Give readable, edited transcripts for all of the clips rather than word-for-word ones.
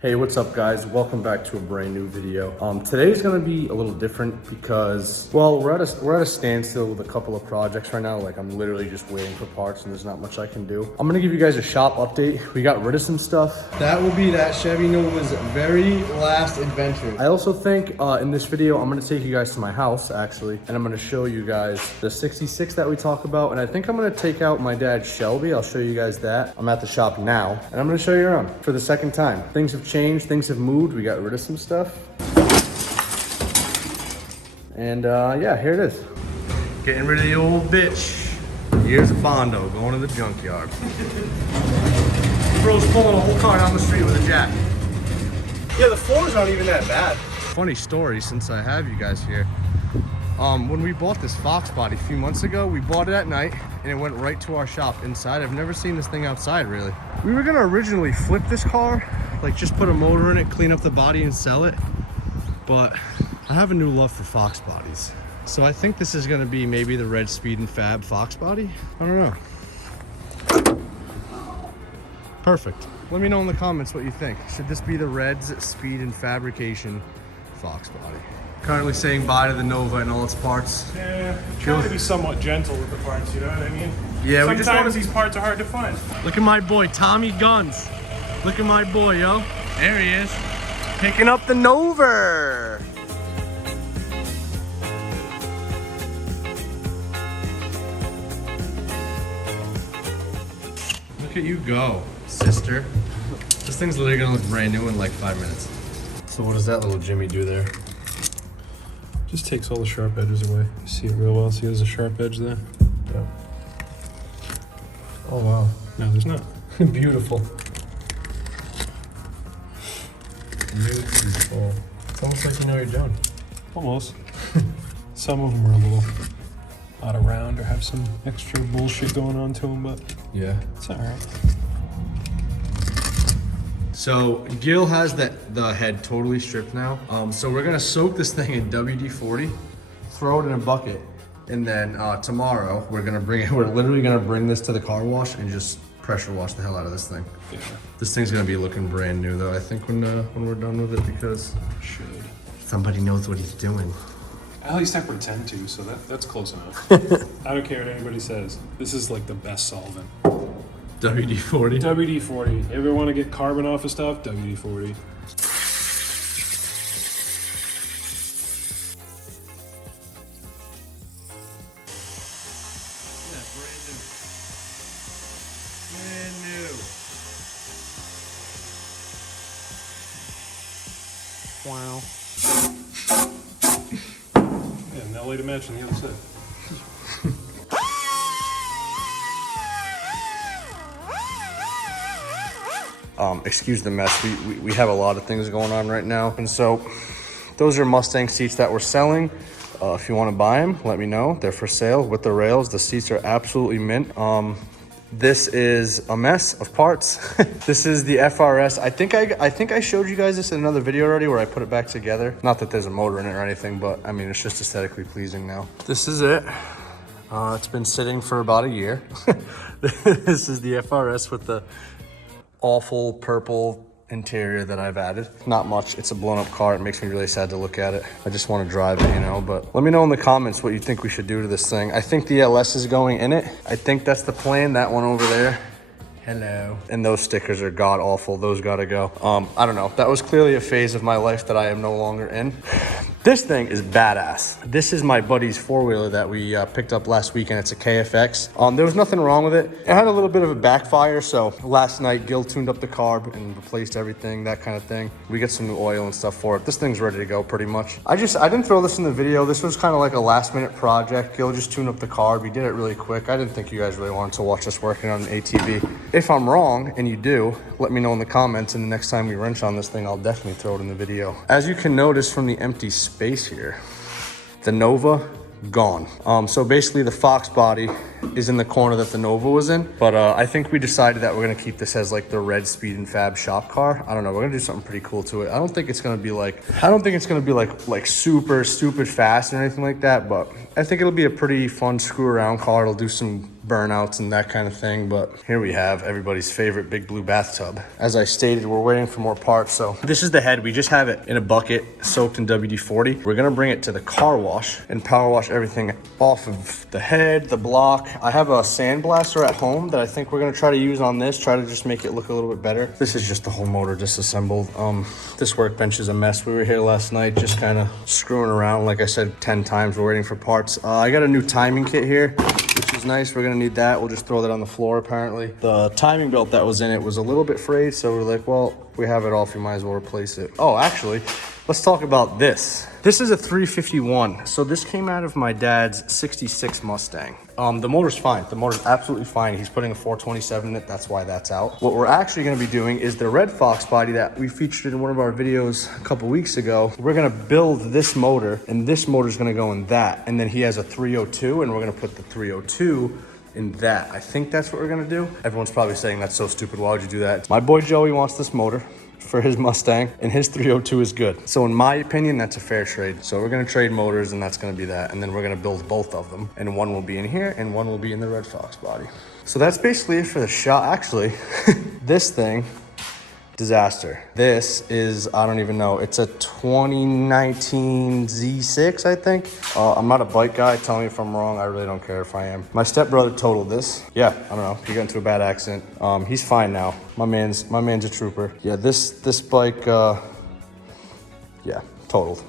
Hey, what's up guys? Welcome back to a brand new video. Today's gonna be a little different because, well, we're at a standstill with a couple of projects right now. Like, I'm literally just waiting for parts and there's not much I can do. I'm gonna give you guys a shop update. We got rid of some stuff. That will be that Chevy Nova's very last adventure. I also think in this video, I'm gonna take you guys to my house actually, and I'm gonna show you guys the 66 that we talk about. And I think I'm gonna take out my dad's Shelby. I'll show you guys that. I'm at the shop now and I'm gonna show you around for the second time. Things have changed, things have moved, we got rid of some stuff. And yeah, here it is. Getting rid of the old bitch. Here's a Bondo going to the junkyard. Bro's pulling a whole car down the street with a jack. Yeah, the floors aren't even that bad. Funny story since I have you guys here. When we bought this Foxbody a few months ago, we bought it at night and it went right to our shop inside. I've never seen this thing outside really. We were gonna originally flip this car, like just put a motor in it, clean up the body and sell it. But I have a new love for Foxbodies. So I think this is gonna be maybe the red Speed and Fab Foxbody. I don't know. Perfect. Let me know in the comments what you think. Should this be the Red's Speed and Fabrication Foxbody? Currently saying bye to the Nova and all its parts. Yeah, trying to be somewhat gentle with the parts, you know what I mean? Yeah, sometimes these parts are hard to find. Look at my boy, Tommy Guns. Look at my boy, yo. There he is. Picking up the Nova. Look at you go, sister. This thing's literally gonna look brand new in like 5 minutes. So what does that little Jimmy do there? Just takes all the sharp edges away. You see it real well. See there's a sharp edge there? Yeah. Oh wow. No, there's not. Beautiful. Beautiful. It's almost like you know what you're doing. Almost. Some of them are a little out of round or have some extra bullshit going on to them, but yeah, it's all right. So Gil has the head totally stripped now. So we're gonna soak this thing in WD-40, throw it in a bucket, and then tomorrow we're literally gonna bring this to the car wash and just pressure wash the hell out of this thing. Yeah. This thing's gonna be looking brand new though, I think, when we're done with it, because somebody knows what he's doing. At least I pretend to, so that's close enough. I don't care what anybody says. This is like the best solvent. WD-40? WD-40. Ever want to get carbon off of stuff? WD-40. Yeah, brand new. Wow. Yeah, and LA to match on the other side. Excuse the mess. We have a lot of things going on right now. And so those are Mustang seats that we're selling. If you want to buy them, let me know. They're for sale with the rails. The seats are absolutely mint. This is a mess of parts. This is the FRS. I think I showed you guys this in another video already where I put it back together. Not that there's a motor in it or anything, but I mean, it's just aesthetically pleasing now. This is it. It's been sitting for about a year. This is the FRS with the awful purple interior that I've added. Not much. It's a blown up car. It makes me really sad to look at it. I just want to drive it, you know, but let me know in the comments what you think we should do to this thing. I think the LS is going in it. I think that's the plan. That one over there. Hello. And those stickers are god awful. Those gotta go. I don't know. That was clearly a phase of my life that I am no longer in. This thing is badass. This is my buddy's four-wheeler that we picked up last weekend. It's a KFX. There was nothing wrong with it. It had a little bit of a backfire, so last night Gil tuned up the carb and replaced everything, that kind of thing. We get some new oil and stuff for it. This thing's ready to go pretty much. I didn't throw this in the video. This was kind of like a last-minute project. Gil just tuned up the carb. He did it really quick. I didn't think you guys really wanted to watch us working on an ATV. If I'm wrong, and you do, let me know in the comments, and the next time we wrench on this thing, I'll definitely throw it in the video. As you can notice from the empty space here, the Nova, gone. So basically the Foxbody is in the corner that the Nova was in. But I think we decided that we're gonna keep this as like the red Speed and Fab shop car. I don't know, we're gonna do something pretty cool to it. I don't think it's gonna be like super stupid fast or anything like that, but I think it'll be a pretty fun screw around car. It'll do some burnouts and that kind of thing. But here we have everybody's favorite big blue bathtub. As I stated, we're waiting for more parts. So this is the head. We just have it in a bucket soaked in WD-40. We're gonna bring it to the car wash and power wash everything off of the head, the block. I have a sandblaster at home that I think we're gonna try to use on this, try to just make it look a little bit better. This is just the whole motor disassembled. This workbench is a mess. We were here last night just kind of screwing around. Like I said 10 times, we're waiting for parts. I got a new timing kit here, which is nice. We're gonna need that. We'll just throw that on the floor apparently. The timing belt that was in it was a little bit frayed, so we're like, well, we have it off, we might as well replace it. Oh, actually, let's talk about this. This is a 351. So this came out of my dad's 66 Mustang. The motor's fine. The motor's absolutely fine. He's putting a 427 in it. That's why that's out. What we're actually going to be doing is the red Foxbody that we featured in one of our videos a couple weeks ago. We're going to build this motor, and this motor's going to go in that. And then he has a 302, and we're going to put the 302 in that. I think that's what we're going to do. Everyone's probably saying that's so stupid. Why would you do that? My boy Joey wants this motor for his Mustang, and his 302 is good. So in my opinion, that's a fair trade. So we're gonna trade motors, and that's gonna be that. And then we're gonna build both of them. And one will be in here, and one will be in the red Foxbody. So that's basically it for the shop. Actually, this thing, disaster. This is, I don't even know, it's a 2019 Z6, I think. I'm not a bike guy, tell me if I'm wrong, I really don't care if I am. My stepbrother totaled this. Yeah, I don't know, he got into a bad accident. He's fine now. My man's a trooper. Yeah, this bike, yeah, totaled.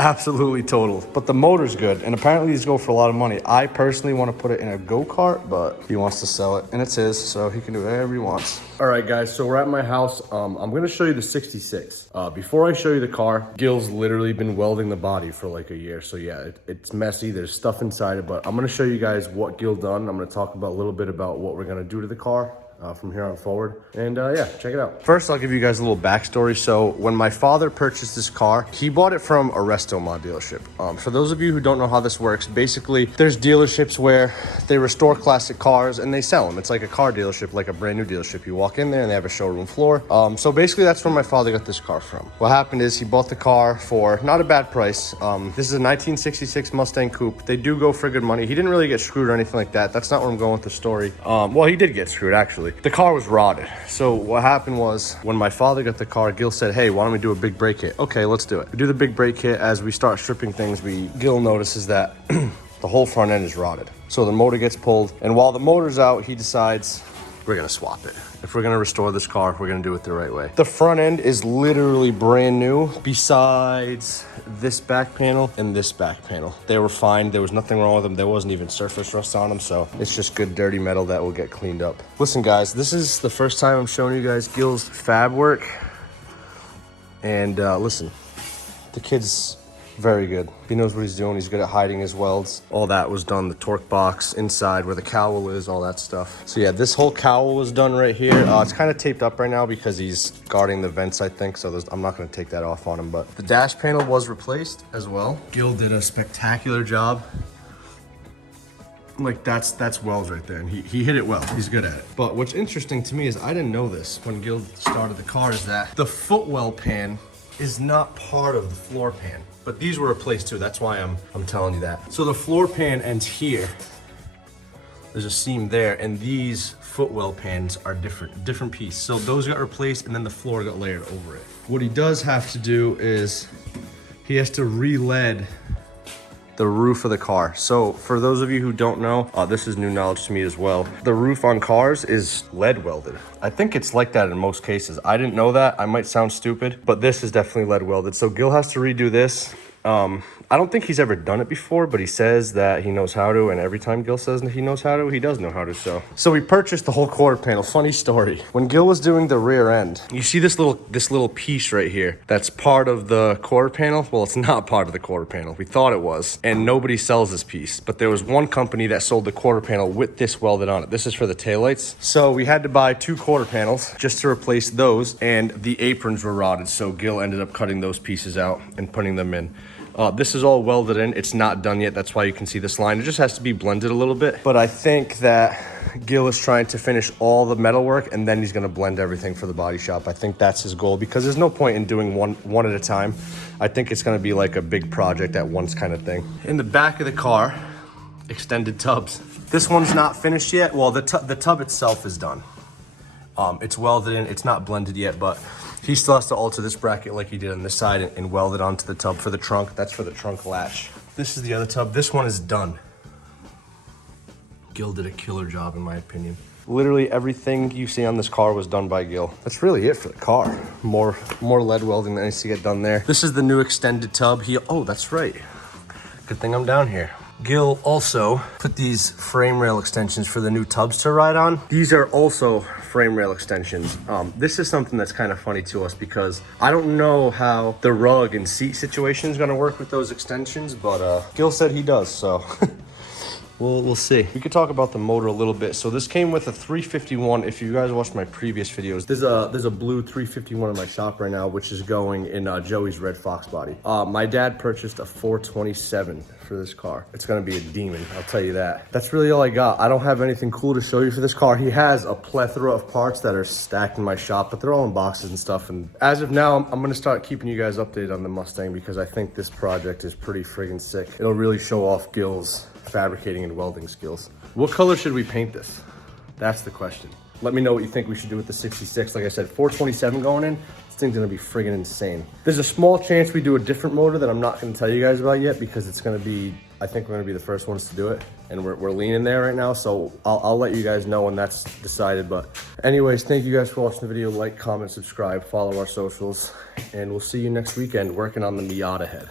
Absolutely totaled. But the motor's good, and apparently these go for a lot of money. I personally want to put it in a go-kart, but he wants to sell it, and it's his, so he can do whatever he wants. All right, guys, so we're at my house. I'm going to show you the 66. Before I show you the car, Gil's literally been welding the body for like a year, so yeah, it's messy. There's stuff inside it, but I'm going to show you guys what Gil done. I'm going to talk about a little bit about what we're going to do to the car from here on forward. And yeah, check it out. First, I'll give you guys a little backstory. So when my father purchased this car, he bought it from a Resto Mod dealership. For those of you who don't know how this works, basically there's dealerships where they restore classic cars and they sell them. It's like a car dealership, like a brand new dealership. You walk in there and they have a showroom floor. So basically that's where my father got this car from. What happened is he bought the car for not a bad price. This is a 1966 Mustang Coupe. They do go for good money. He didn't really get screwed or anything like that. That's not where I'm going with the story. Well, he did get screwed actually. The car was rotted. So what happened was when my father got the car, Gil said, hey, why don't we do a big brake kit? Okay, let's do it. We do the big brake kit. As we start stripping things, Gil notices that the whole front end is rotted. So the motor gets pulled, and while the motor's out, he decides we're gonna swap it. If we're gonna restore this car, we're gonna do it the right way. The front end is literally brand new, besides this back panel and this back panel. They were fine, there was nothing wrong with them. There wasn't even surface rust on them, so it's just good dirty metal that will get cleaned up. Listen guys, this is the first time I'm showing you guys Gil's fab work. And listen, the kid's very good. He knows what he's doing. He's good at hiding his welds. All that was done. The torque box inside where the cowl is, all that stuff. So yeah, this whole cowl was done right here. It's kind of taped up right now because he's guarding the vents, I think. So I'm not going to take that off on him. But the dash panel was replaced as well. Gil did a spectacular job. Like that's welds right there, and he hit it well. He's good at it. But what's interesting to me is I didn't know this when Gil started the car, is that the footwell pan is not part of the floor pan. But these were replaced too. That's why I'm telling you that. So the floor pan ends here. There's a seam there, and these footwell pans are different piece. So those got replaced, and then the floor got layered over it. What he does have to do is he has to re-lead the roof of the car. So for those of you who don't know, this is new knowledge to me as well. The roof on cars is lead welded. I think it's like that in most cases. I didn't know that. I might sound stupid, but this is definitely lead welded. So Gil has to redo this. I don't think he's ever done it before, but he says that he knows how to, and every time Gil says that he knows how to, he does know how to. So we purchased the whole quarter panel. Funny story. When Gil was doing the rear end, you see this little piece right here that's part of the quarter panel. Well, it's not part of the quarter panel. We thought it was, and nobody sells this piece, but there was one company that sold the quarter panel with this welded on it. This is for the taillights. So we had to buy 2 quarter panels just to replace those, and the aprons were rotted. So Gil ended up cutting those pieces out and putting them in. This is all welded in. It's not done yet. That's why you can see this line. It just has to be blended a little bit. But I think that Gil is trying to finish all the metal work and then he's gonna blend everything for the body shop. I think that's his goal because there's no point in doing one at a time. I think it's gonna be like a big project at once kind of thing. In the back of the car, extended tubs. This one's not finished yet. Well, the tub itself is done. It's welded in, it's not blended yet, but he still has to alter this bracket like he did on this side and weld it onto the tub for the trunk. That's for the trunk latch. This is the other tub. This one is done. Gil did a killer job in my opinion. Literally everything you see on this car was done by Gil. That's really it for the car. More lead welding that needs to get done there. This is the new extended tub. Oh, that's right. Good thing I'm down here. Gil also put these frame rail extensions for the new tubs to ride on. These are also frame rail extensions. This is something that's kind of funny to us because I don't know how the rug and seat situation is gonna work with those extensions, but Gil said he does, so we'll see. We could talk about the motor a little bit. So this came with a 351. If you guys watched my previous videos, there's a blue 351 in my shop right now, which is going in Joey's red Foxbody. My dad purchased a 427 for this car. It's gonna be a demon, I'll tell you that. That's really all I got. I don't have anything cool to show you for this car. He has a plethora of parts that are stacked in my shop, but they're all in boxes and stuff. And as of now, I'm gonna start keeping you guys updated on the Mustang because I think this project is pretty friggin' sick. It'll really show off Gil's fabricating and welding skills. What color should we paint this? That's the question. Let me know what you think we should do with the 66. Like I said, 427 going in. This thing's gonna be friggin' insane. There's a small chance we do a different motor that I'm not gonna tell you guys about yet because it's gonna be, I think we're gonna be the first ones to do it. And we're leaning there right now, so I'll let you guys know when that's decided. But anyways, thank you guys for watching the video. Like, comment, subscribe, follow our socials, and we'll see you next weekend working on the Miata head.